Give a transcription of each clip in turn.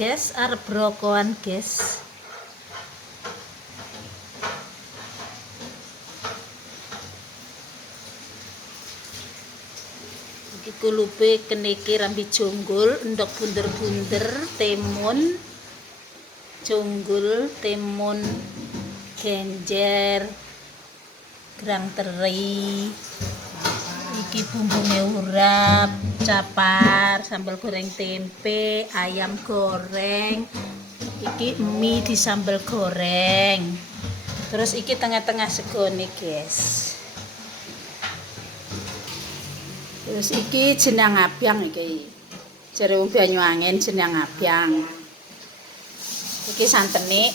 guys, arep rokokan guys. Iki kulupe keniki rambi jonggol, endok bunder-bunder, timun, jonggol, timun, genjer, gerang teri. Iki bumbune urap, capar, sambal goreng tempe, ayam goreng. Iki mie di sambal goreng. Terus iki tengah-tengah segone, guys. Terus iki jenang abyang iki. Jare wong Banyuwangen jenang abyang. Iki santene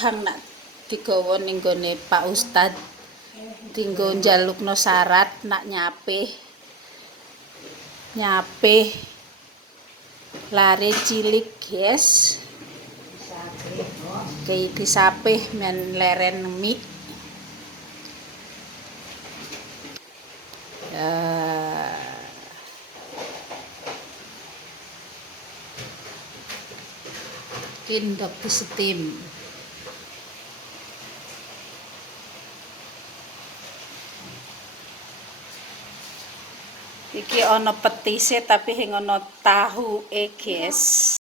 kang nak digawa ning gone Pak Ustad dinggo njalukno syarat nak nyapih lare cilik, guys. Kayak disapih men leren mie. Kindok disetim. Iki ana petise tapi sing ana tahuke, guys.